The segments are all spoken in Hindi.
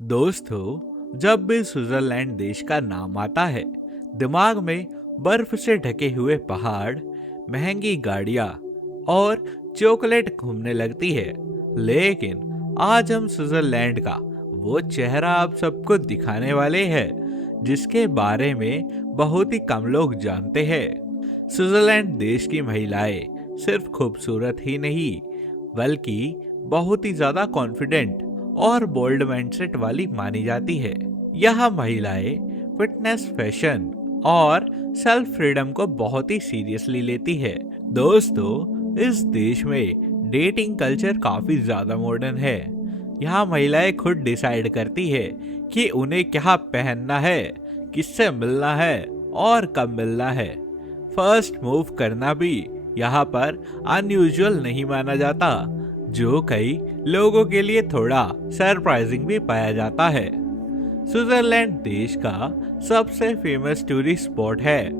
दोस्तों, जब भी स्विट्जरलैंड देश का नाम आता है, दिमाग में बर्फ से ढके हुए पहाड़, महंगी गाड़ियां और चॉकलेट घूमने लगती है। लेकिन आज हम स्विट्जरलैंड का वो चेहरा आप सबको दिखाने वाले हैं जिसके बारे में बहुत ही कम लोग जानते हैं। स्विट्जरलैंड देश की महिलाएं सिर्फ खूबसूरत ही नहीं, बल्कि बहुत ही ज्यादा कॉन्फिडेंट और बोल्ड माइंडसेट वाली मानी जाती है। यह महिलाएं फिटनेस, फैशन और सेल्फ फ्रीडम को बहुत ही सीरियसली लेती है। दोस्तों, इस देश में डेटिंग कल्चर काफी ज्यादा मॉडर्न है। यहाँ महिलाएं खुद डिसाइड करती है कि उन्हें क्या पहनना है, किससे मिलना है और कब मिलना है। फर्स्ट मूव करना भी यहाँ पर अनयूजुअल नहीं माना जाता, जो कई लोगों के लिए थोड़ा सरप्राइजिंग भी पाया जाता है। स्विट्जरलैंड देश का सबसे फेमस टूरिस्ट स्पॉट है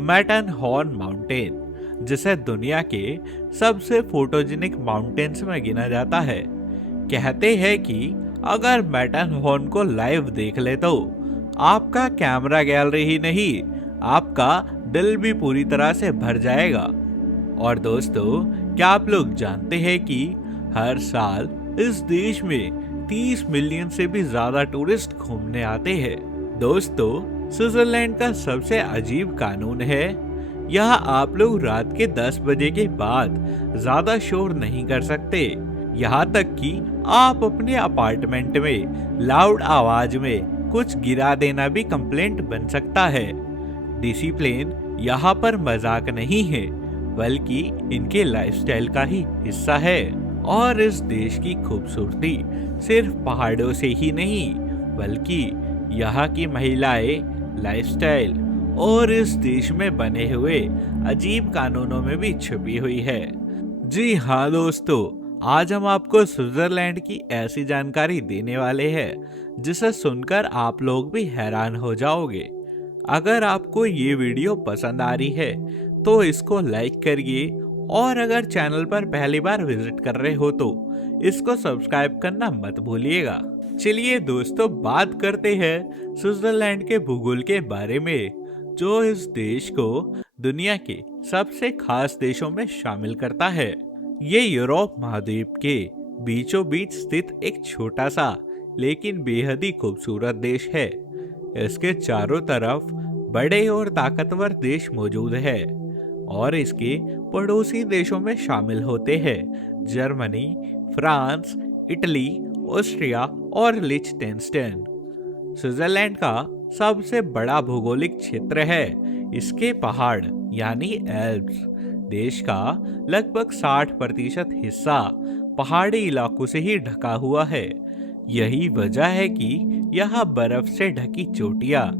मैटन हॉर्न माउंटेन, जिसे दुनिया के सबसे फोटोजेनिक माउंटेन्स में गिना जाता है। कहते हैं कि अगर मैटन हॉर्न को लाइव देख ले तो आपका कैमरा गैलरी ही नहीं, आपका दिल भी पूरी तरह से भर जाएगा। और दोस्तों, क्या आप लोग जानते हैं कि हर साल इस देश में 30 मिलियन से भी ज्यादा टूरिस्ट घूमने आते हैं। दोस्तों, स्विट्जरलैंड का सबसे अजीब कानून है, यहाँ आप लोग रात के 10 बजे के बाद ज्यादा शोर नहीं कर सकते। यहाँ तक कि आप अपने अपार्टमेंट में लाउड आवाज में कुछ गिरा देना भी कंप्लेंट बन सकता है। डिसिप्लिन यहाँ पर मजाक नहीं है, बल्कि इनके लाइफस्टाइल का ही हिस्सा है। और इस देश की खूबसूरती सिर्फ पहाड़ों से ही नहीं, बल्कि यहाँ की महिलाएं, लाइफस्टाइल और इस देश में बने हुए अजीब कानूनों में भी छुपी हुई है। जी हाँ दोस्तों, आज हम आपको स्विट्जरलैंड की ऐसी जानकारी देने वाले हैं जिसे सुनकर आप लोग भी हैरान हो जाओगे। अगर आपको ये वीडियो पसंद आ रही है तो इसको लाइक करिए, और अगर चैनल पर पहली बार विजिट कर रहे हो तो इसको सब्सक्राइब करना मत भूलिएगा। चलिए दोस्तों, बात करते हैं स्विट्जरलैंड के भूगोल के बारे में, जो इस देश को दुनिया के सबसे खास देशों में शामिल करता है। ये यूरोप महाद्वीप के बीचों बीच स्थित एक छोटा सा लेकिन बेहद ही खूबसूरत देश है। इसके चारों तरफ बड़े और ताकतवर देश मौजूद है, और इसके पड़ोसी देशों में शामिल होते हैं जर्मनी, फ्रांस, इटली, ऑस्ट्रिया और लिechtenstein। स्विट्जरलैंड का सबसे बड़ा भौगोलिक क्षेत्र है इसके पहाड़ यानी एल्प्स। देश का लगभग 60% हिस्सा पहाड़ी इलाकों से ही ढका हुआ है। यही वजह है कि यहाँ बर्फ से ढकी चोटियां,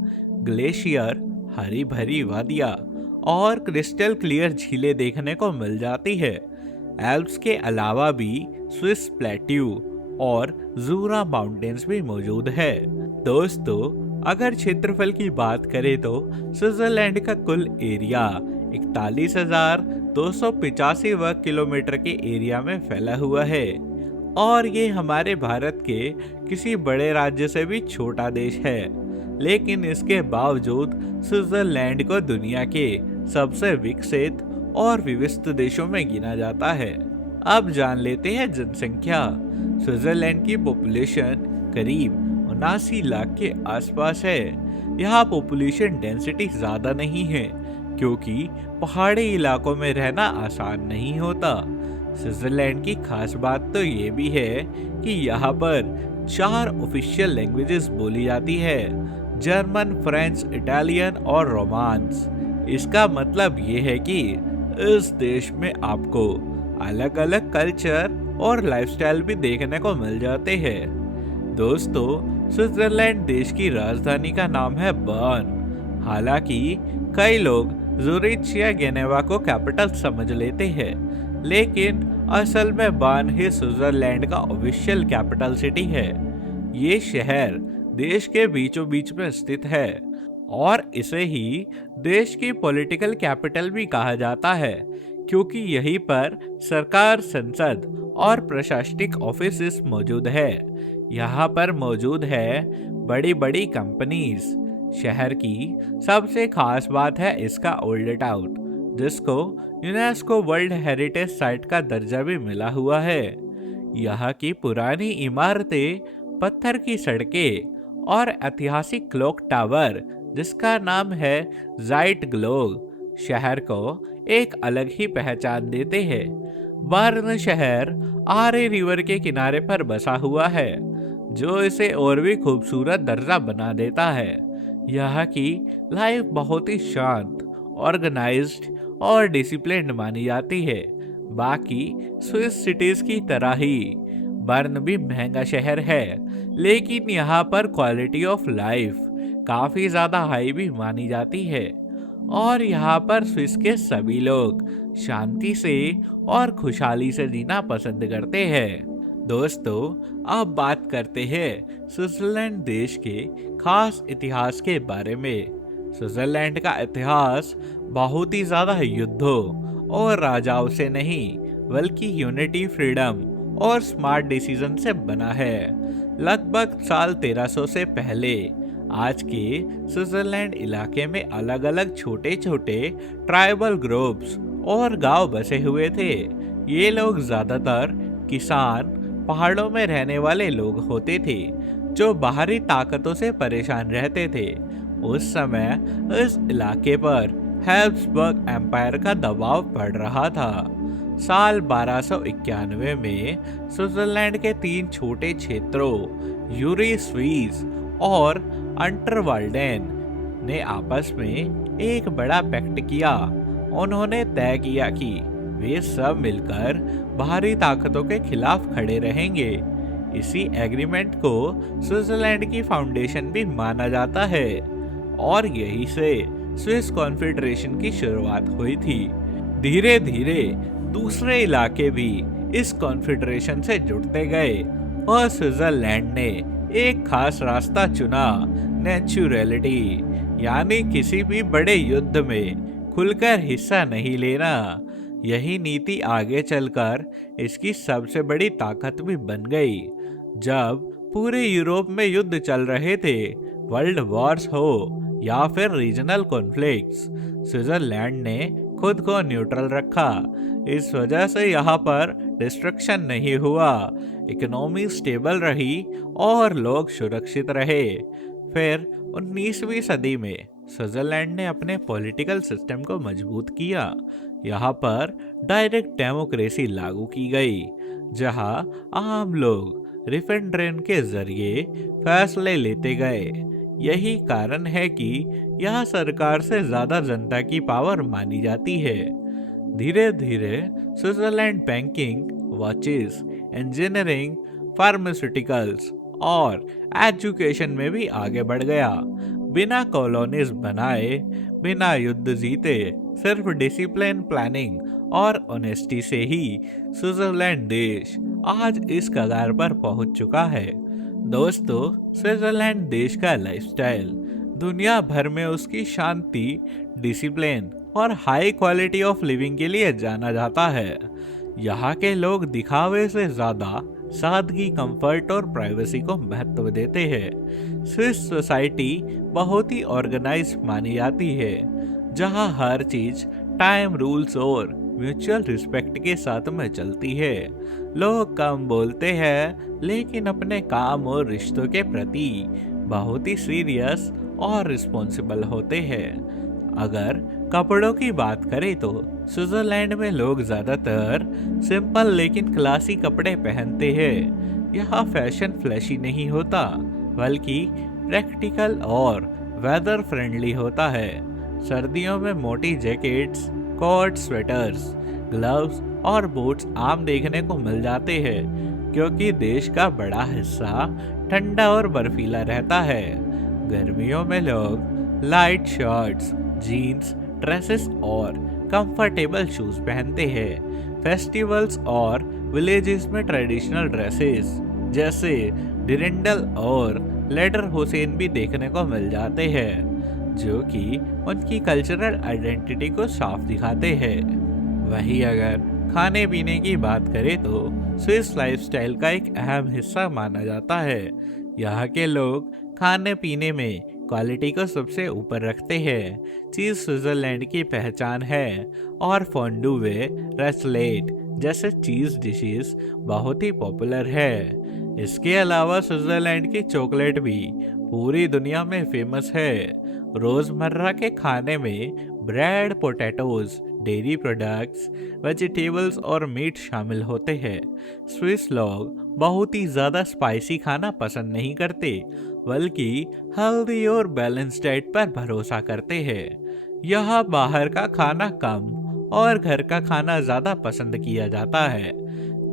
ग्लेशियर, हरी भरी वादियां और क्रिस्टल क्लियर झीलें देखने को मिल जाती है। एल्प्स के अलावा भी स्विस प्लेट्यू और जूरा माउंटेन्स भी मौजूद है। दोस्तों, अगर क्षेत्रफल की बात करें तो स्विट्जरलैंड का कुल एरिया 41,285 वर्ग किलोमीटर के एरिया में फैला हुआ है, और ये हमारे भारत के किसी बड़े राज्य से भी छोटा देश है। लेकिन इसके बावजूद स्विट्जरलैंड को दुनिया के सबसे विकसित और विविध देशों में गिना जाता है। अब जान लेते हैं जनसंख्या। स्विट्जरलैंड की पॉपुलेशन करीब 79 लाख के आसपास है। यहाँ पॉपुलेशन डेंसिटी ज्यादा नहीं है, क्योंकि पहाड़ी इलाकों में रहना आसान नहीं होता। स्विट्जरलैंड की खास बात तो ये भी है कि यहाँ पर 4 ऑफिशियल लैंग्वेजेस बोली जाती है: जर्मन, फ्रेंच, इटालियन और रोमांस। इसका मतलब ये है कि इस देश में आपको अलग अलग कल्चर और लाइफस्टाइल भी देखने को मिल जाते हैं। दोस्तों, स्विट्जरलैंड देश की राजधानी का नाम है बर्न। हालांकि कई लोग ज़ुरिच या जेनेवा को कैपिटल समझ लेते हैं, लेकिन असल में बर्न ही स्विट्जरलैंड का ऑफिशियल कैपिटल सिटी है। ये शहर देश के बीचों बीच में स्थित है, और इसे ही देश की पॉलिटिकल कैपिटल भी कहा जाता है, क्योंकि यहीं पर सरकार, संसद और प्रशासनिक ऑफिस मौजूद है। यहाँ पर मौजूद है बड़ी बड़ी कंपनीज। शहर की सबसे खास बात है इसका ओल्ड टाउन, जिसको यूनेस्को वर्ल्ड हेरिटेज साइट का दर्जा भी मिला हुआ है। यहाँ की पुरानी इमारतें, पत्थर की सड़कें और ऐतिहासिक क्लॉक टावर, जिसका नाम है जाइट ग्लोब, शहर को एक अलग ही पहचान देते हैं। बर्न शहर आरे रिवर के किनारे पर बसा हुआ है, जो इसे और भी खूबसूरत दर्जा बना देता है। यहाँ की लाइफ बहुत ही शांत, ऑर्गेनाइज्ड और डिसिप्लिन्ड मानी जाती है। बाकी स्विस सिटीज की तरह ही बर्न भी महंगा शहर है, लेकिन यहाँ पर क्वालिटी ऑफ लाइफ काफी ज्यादा हाई भी मानी जाती है। और यहाँ पर स्विस के सभी लोग शांति से और खुशहाली से जीना पसंद करते हैं। दोस्तों, अब बात करते हैं स्विट्जरलैंड देश के खास इतिहास के बारे में। स्विट्जरलैंड का इतिहास बहुत ही ज्यादा युद्धों और राजाओं से नहीं, बल्कि यूनिटी, फ्रीडम और स्मार्ट डिसीजन से बना है। लगभग साल 1300 से पहले आज के स्विट्जरलैंड इलाके में अलग अलग छोटे छोटे ट्राइबल ग्रुप्स और गांव बसे हुए थे। ये लोग ज्यादातर किसान, पहाड़ों में रहने वाले लोग होते थे, जो बाहरी ताकतों से परेशान रहते थे। उस समय इस इलाके पर हैब्सबर्ग एम्पायर का दबाव पड़ रहा था। साल 1291 में स्विट्जरलैंड के 3 छोटे क्षेत्रों यूरी स्वीज और अंटरवाल्डेन ने आपस में एक बड़ा पैक्ट किया। उन्होंने तय किया कि वे सब मिलकर बाहरी ताकतों के खिलाफ खड़े रहेंगे। इसी एग्रीमेंट को स्विट्जरलैंड की फाउंडेशन भी माना जाता है और यही से स्विस कॉन्फेडरेशन की शुरुआत हुई थी। धीरे धीरे दूसरे इलाके भी इस कॉन्फेडरेशन से जुड़ते गए और स्विट्जरलैंड ने एक खास रास्ता चुना, नेचुरलिटी, यानी किसी भी बड़े युद्ध में खुलकर हिस्सा नहीं लेना। यही नीति आगे चलकर इसकी सबसे बड़ी ताकत भी बन गई। जब पूरे यूरोप में युद्ध चल रहे थे, वर्ल्ड वॉर्स हो या फिर रीजनल कॉन्फ्लिक्ट्स, स्विट्जरलैंड ने खुद को न्यूट्रल रखा। इस वजह से यहाँ पर डिस्ट्रक्शन नहीं हुआ, इकोनॉमी स्टेबल रही और लोग सुरक्षित रहे। फिर 19वीं सदी में स्विट्जरलैंड ने अपने पॉलिटिकल सिस्टम को मजबूत किया। यहाँ पर डायरेक्ट डेमोक्रेसी लागू की गई, जहाँ आम लोग रेफरेंडम के जरिए फैसले लेते गए। यही कारण है कि यह सरकार से ज्यादा जनता की पावर मानी जाती है। धीरे धीरे Switzerland banking, watches, engineering, pharmaceuticals और एजुकेशन में भी आगे बढ़ गया। बिना कॉलोनीज बनाए, बिना युद्ध जीते, सिर्फ डिसिप्लिन, प्लानिंग और ऑनेस्टी से ही स्विट्जरलैंड देश आज इस कगार पर पहुंच चुका है। दोस्तों, स्विट्जरलैंड देश का लाइफस्टाइल दुनिया भर में उसकी शांति, डिसिप्लिन और हाई क्वालिटी ऑफ लिविंग के लिए जाना जाता है। यहाँ के लोग दिखावे से ज्यादा सादगी, कंफर्ट और प्राइवेसी को महत्व देते हैं। स्विस सोसाइटी बहुत ही ऑर्गेनाइज मानी जाती है, जहाँ हर चीज टाइम, रूल्स और म्यूचुअल रिस्पेक्ट के साथ में चलती है। लोग कम बोलते हैं, लेकिन अपने काम और रिश्तों के प्रति बहुत ही सीरियस और रिस्पॉन्सिबल होते हैं। अगर कपड़ों की बात करें तो स्विट्जरलैंड में लोग ज्यादातर सिंपल लेकिन क्लासी कपड़े पहनते हैं। यहाँ फैशन फ्लैशी नहीं होता, बल्कि प्रैक्टिकल और वेदर फ्रेंडली होता है। सर्दियों में मोटी जैकेट्स, कोट, स्वेटर्स, ग्लव्स और बूट्स आम देखने को मिल जाते हैं, क्योंकि देश का बड़ा हिस्सा ठंडा और बर्फीला रहता है। गर्मियों में लोग लाइट शर्ट्स, जीन्स, ड्रेसेस और कंफर्टेबल शूज पहनते हैं। फेस्टिवल्स और विलेजेस में ट्रेडिशनल ड्रेसेस जैसे डिरेंडल और लेडर हुसैन भी देखने को मिल जाते हैं, जो कि उनकी कल्चरल आइडेंटिटी को साफ दिखाते हैं। वहीं अगर खाने पीने की बात करें तो स्विस लाइफस्टाइल का एक अहम हिस्सा माना जाता है। यहाँ के लोग खाने पीने में क्वालिटी को सबसे ऊपर रखते हैं। चीज स्विट्जरलैंड की पहचान है और फोंडू व रसलेट जैसे चीज डिशेस बहुत ही पॉपुलर है। इसके अलावा स्विट्जरलैंड की चॉकलेट भी पूरी दुनिया में फेमस है। रोजमर्रा के खाने में bread, potatoes, dairy products, vegetables और मीट शामिल होते हैं। स्विस लोग बहुत ही ज़्यादा स्पाइसी खाना पसंद नहीं करते, बल्कि हेल्दी और बैलेंस डाइट पर भरोसा करते हैं। यहाँ बाहर का खाना कम और घर का खाना ज़्यादा पसंद किया जाता है।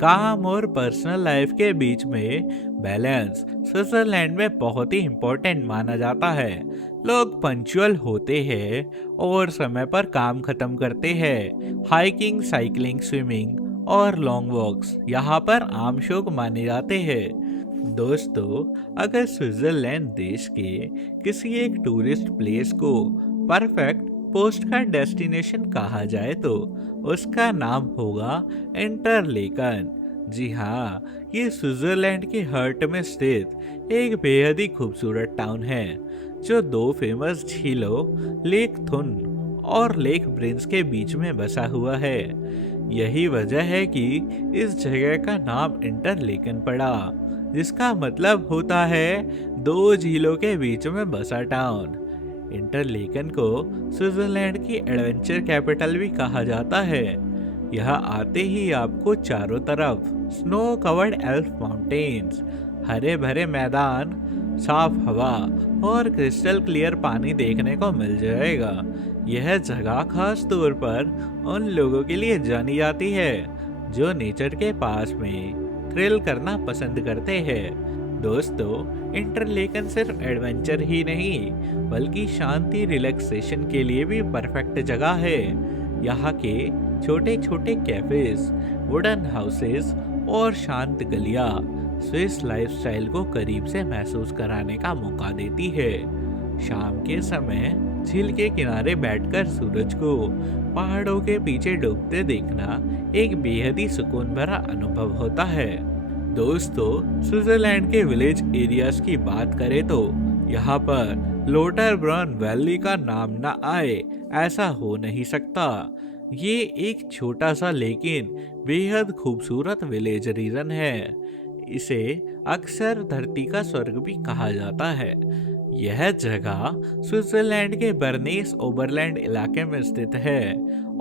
काम और पर्सनल लाइफ के बीच में बैलेंस स्विट्जरलैंड में बहुत ही इम्पोर्टेंट माना जाता है। लोग पंक्चुअल होते हैं और समय पर काम खत्म करते हैं। हाइकिंग, साइकिलिंग, स्विमिंग और लॉन्ग वॉक्स यहाँ पर आम शौक माने जाते हैं। दोस्तों, अगर स्विट्जरलैंड देश के किसी एक टूरिस्ट प्लेस को परफेक्ट पोस्ट कार्ड डेस्टिनेशन कहा जाए तो उसका नाम होगा इंटरलेकन। जी हाँ, ये स्विट्जरलैंड के हार्ट में स्थित एक बेहद ही खूबसूरत टाउन है जो दो फेमस झीलों लेक थुन और लेक ब्रिंस के बीच में बसा हुआ है। यही वजह है कि इस जगह का नाम इंटरलेकन पड़ा, जिसका मतलब होता है दो झीलों के बीच में बसा टाउन। इंटरलेकन को स्विट्जरलैंड की एडवेंचर कैपिटल भी कहा जाता है। यहाँ आते ही आपको चारों तरफ स्नो कवर्ड एल्फ माउंटेन्स, हरे भरे मैदान, साफ हवा और क्रिस्टल क्लियर पानी देखने को मिल जाएगा। यह जगह खास तौर पर उन लोगों के लिए जानी जाती है जो नेचर के पास में थ्रिल करना पसंद करते हैं। दोस्तों, इंटरलेकन सिर्फ एडवेंचर ही नहीं बल्कि शांति, रिलैक्सेशन के लिए भी परफेक्ट जगह है। यहाँ के छोटे छोटे कैफेज, वुडन हाउसेस और शांत गलियाँ स्विस लाइफस्टाइल को करीब से महसूस कराने का मौका देती है। शाम के समय झील के किनारे बैठकर सूरज को पहाड़ों के पीछे डूबते देखना एक बेहद ही सुकून भरा अनुभव होता है। दोस्तों, स्विट्जरलैंड के विलेज एरियाज की बात करें तो यहाँ पर लोटरब्रॉन वैली का नाम ना आए ऐसा हो नहीं सकता। ये एक छोटा सा लेकिन बेहद खूबसूरत विलेज रीजन है। इसे अक्सर धरती का स्वर्ग भी कहा जाता है। यह जगह स्विट्जरलैंड के बर्नेस ओबरलैंड इलाके में स्थित है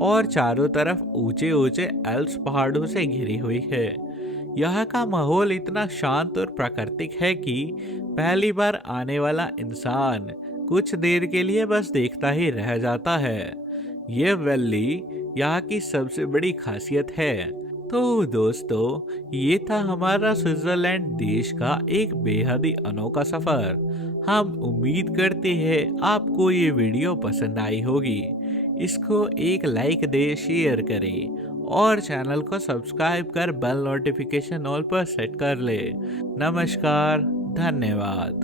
और चारों तरफ ऊंचे ऊंचे एल्प्स पहाड़ों से घिरी हुई है। यहाँ का माहौल इतना शांत और प्राकृतिक है कि पहली बार आने वाला इंसान कुछ देर के लिए बस देखता ही रह जाता है। ये वैली यहाँ की सबसे बड़ी खासियत है। तो दोस्तों, ये था हमारा स्विट्जरलैंड देश का एक बेहद ही अनोखा सफर। हम उम्मीद करते हैं आपको ये वीडियो पसंद आई होगी। इसको एक लाइक दे, शेयर करें और चैनल को सब्सक्राइब कर बेल नोटिफिकेशन ऑल पर सेट कर ले। नमस्कार, धन्यवाद।